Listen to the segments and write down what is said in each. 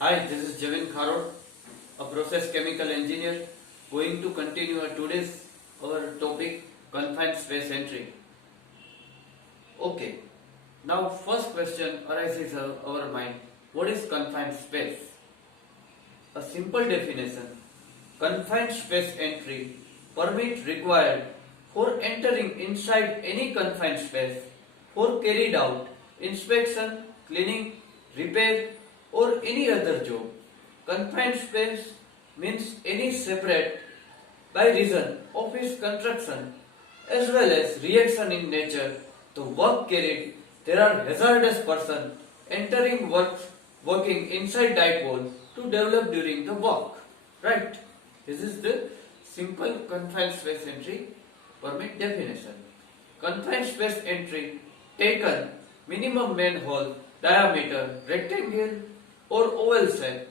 Hi, this is Javin Kharod, a process chemical engineer, going to continue today's our topic confined space entry. Okay, now first question arises our mind. What is confined space? A simple definition: confined space entry permit required for entering inside any confined space for carried out inspection, cleaning, repair or any other job. Confined space means any separate by reason of its construction as well as reaction in nature. The work carried, there are hazardous person entering working inside dipole to develop during the work. Right? This is the simple confined space entry permit definition. Confined space entry taken minimum manhole diameter rectangle or oval shape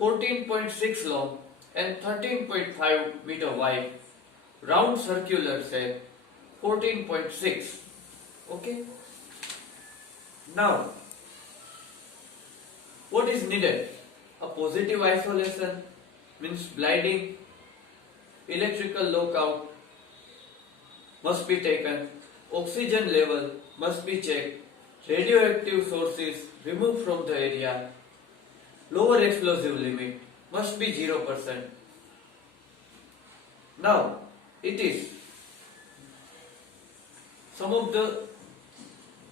14.6 long and 13.5 meter wide, round circular shape 14.6. Okay. Now, what is needed? A positive isolation means blinding, electrical lockout must be taken, oxygen level must be checked, radioactive sources removed from the area, lower explosive limit must be 0%. Now, it is some of the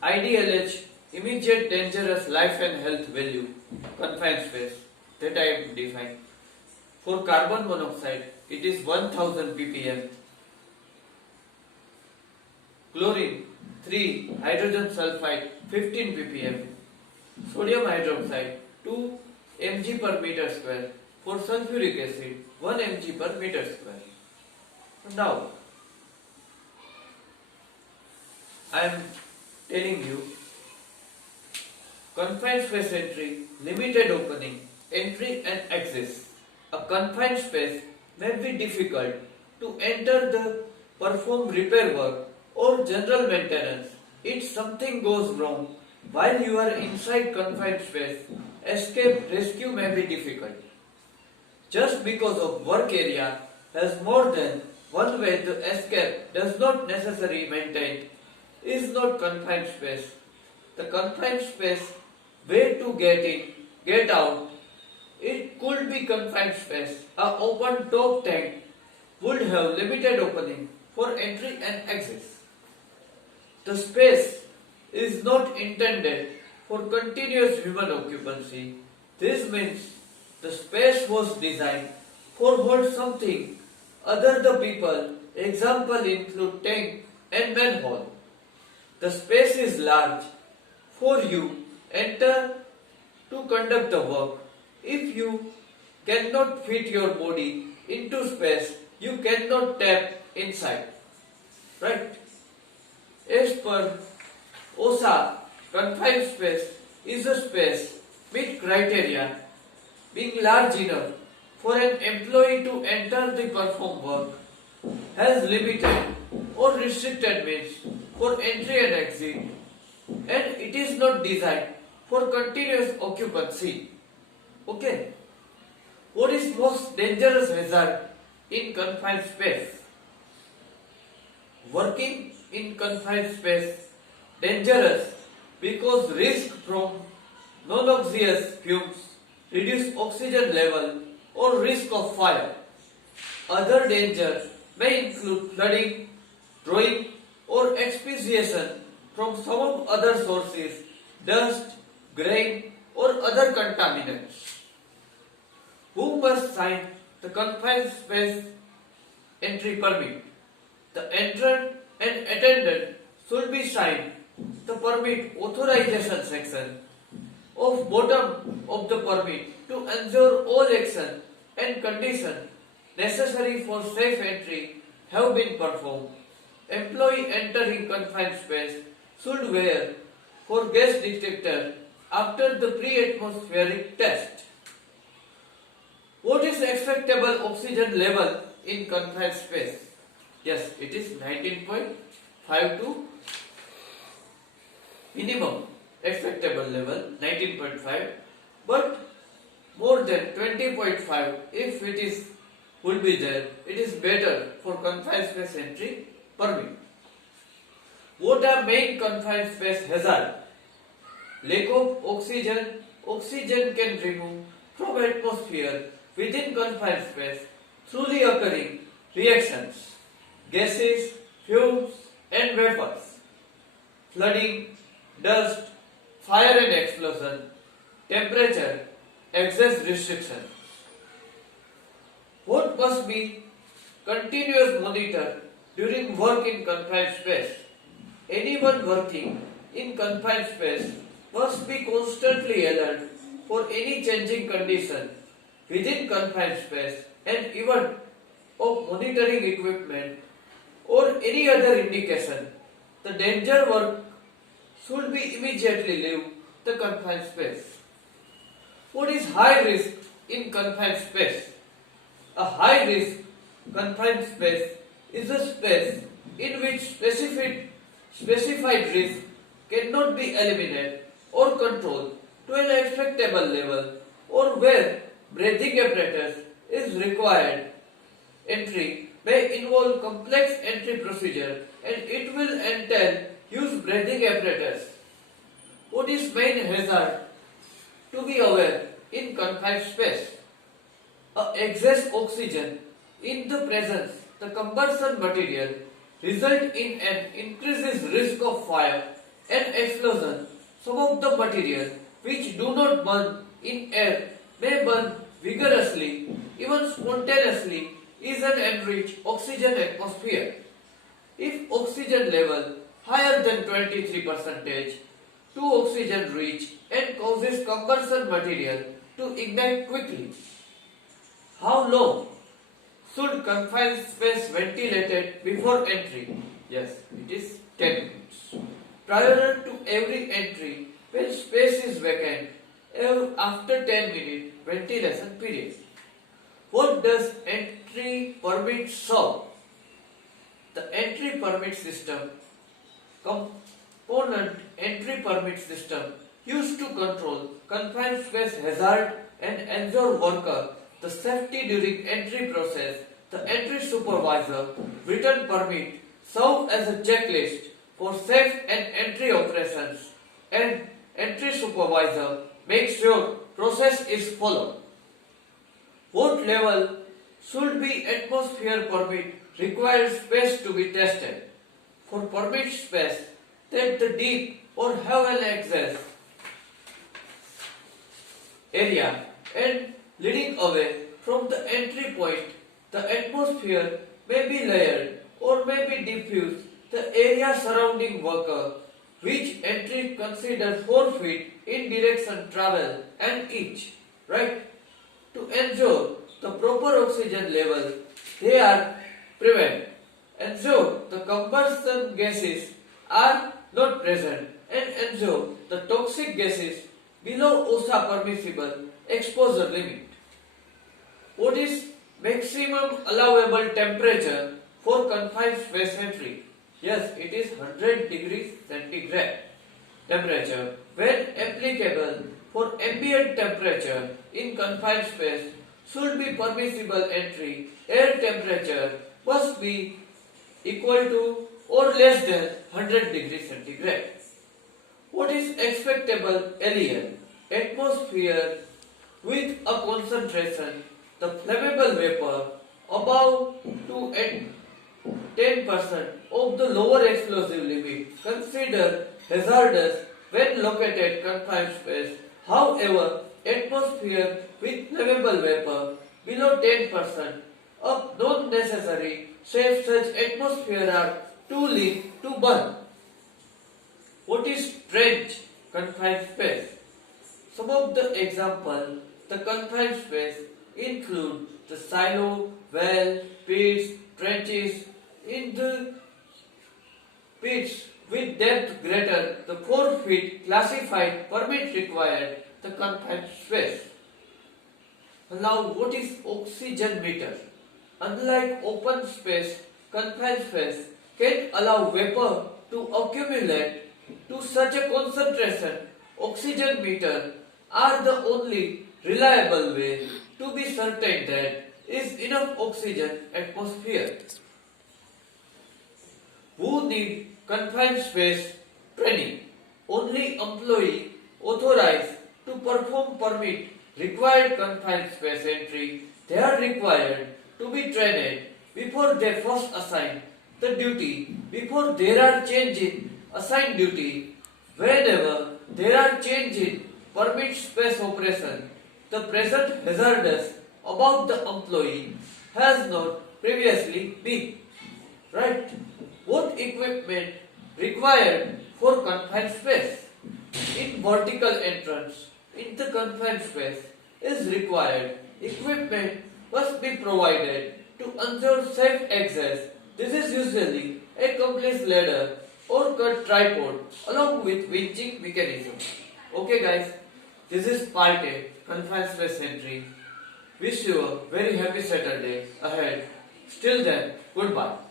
IDLH immediate dangerous life and health value confined space that I have defined. For carbon monoxide, it is 1000 ppm. Chlorine 3, hydrogen sulfide 15 ppm. Sodium hydroxide 2 mg per meter square. For sulfuric acid 1 mg per meter square. Now, I am telling you confined space entry, limited opening, entry and access. A confined space may be difficult to enter the perform repair work or general maintenance. If something goes wrong while you are inside confined space, escape rescue may be difficult. Just because of work area has more than one way to escape does not necessarily maintain is not confined space. The confined space way to get in, get out, it could be confined space. A open top tank would have limited opening for entry and access. The space is not intended for continuous human occupancy. This means the space was designed for hold something other the people. Example include tank and manhole. The space is large for you enter to conduct the work. If you cannot fit your body into space, you cannot tap inside. Right? As per OSHA, confined space is a space meet criteria being large enough for an employee to enter the perform work, has limited or restricted means for entry and exit, and it is not designed for continuous occupancy. Okay. What is most dangerous hazard in confined space? Working in confined space dangerous because risk from non-noxious fumes, reduced oxygen level or risk of fire. Other dangers may include flooding, drawing or asphyxiation from some of other sources, dust, grain or other contaminants. Who must sign the confined space entry permit? The entrant and attendant should be signed the permit authorization section of bottom of the permit to ensure all action and condition necessary for safe entry have been performed. Employee entering confined space should wear for gas detector after the pre-atmospheric test. What is acceptable oxygen level in confined space? Yes, it is 19.5 to minimum acceptable level 19.5, but more than 20.5, if it is would be there, it is better for confined space entry permit. What are main confined space hazard? Lack of oxygen. Oxygen can remove from atmosphere within confined space throughly occurring reactions, gases, fumes and vapors, flooding, dust, fire and explosion, temperature, access restriction. What must be continuous monitor during work in confined space? Anyone working in confined space must be constantly alert for any changing condition within confined space and even of monitoring equipment or any other indication. The danger work should be immediately leave the confined space. What is high risk in confined space? A high risk confined space is a space in which specified risk cannot be eliminated or controlled to an acceptable level or where breathing apparatus is required. Entry may involve complex entry procedure and it will entail use breathing apparatus. What is main hazard to be aware in confined space? Excess oxygen in the presence the combustion material result in an increased risk of fire and explosion. Some of the material which do not burn in air may burn vigorously, even spontaneously, is an enriched oxygen atmosphere. If oxygen level higher than 23%, to oxygen reach and causes combustion material to ignite quickly. How long should confined space ventilated before entry? Yes, it is 10 minutes. Prior to every entry, when space is vacant, after 10 minute ventilation period. What does entry permit serve? The entry permit system, component entry permit system used to control confined space hazard and ensure worker the safety during entry process. The entry supervisor written permit serve as a checklist for safe and entry operations, and entry supervisor makes sure process is followed. What level should be atmosphere permit required space to be tested? For permit space that the deep or have an access area and leading away from the entry point, the atmosphere may be layered or may be diffused. The area surrounding worker, which entry consider 4 feet in direction travel and each, right? To ensure the proper oxygen level, they are prevent. Ensure the combustion gases are not present and ensure the toxic gases below OSHA permissible exposure limit. What is maximum allowable temperature for confined space entry? Yes, it is 100 degrees centigrade temperature. When applicable for ambient temperature in confined space should be permissible entry, air temperature must be equal to or less than 100 degrees centigrade. What is expectable LEL? Atmosphere with a concentration, the flammable vapor above to 10% of the lower explosive limit considered hazardous when located confined space. However, atmosphere with flammable vapor below 10% of not necessary, safe such atmosphere are too lean to burn. What is trench confined space? Some of the examples the confined space include the silo, well, pits, trenches. In the pits with depth greater the 4 feet classified permit required the confined space. Now what is oxygen meter? Unlike open space, confined space can allow vapor to accumulate to such a concentration. Oxygen meter are the only reliable way to be certain that is enough oxygen atmosphere. Who need confined space training? Only employee authorized to perform permit required confined space entry. They are required to be trained before they first assign the duty, before there are change in assigned duty. Whenever there are change in permit space operation, the present hazardous about the employee has not previously been. Right? What equipment required for confined space? In vertical entrance, in the confined space is required. Equipment must be provided to ensure safe access. This is usually a compressed ladder or cut tripod along with winching mechanism. Okay guys, this is part 8 confined space entry. Wish you a very happy Saturday ahead. Till then, goodbye.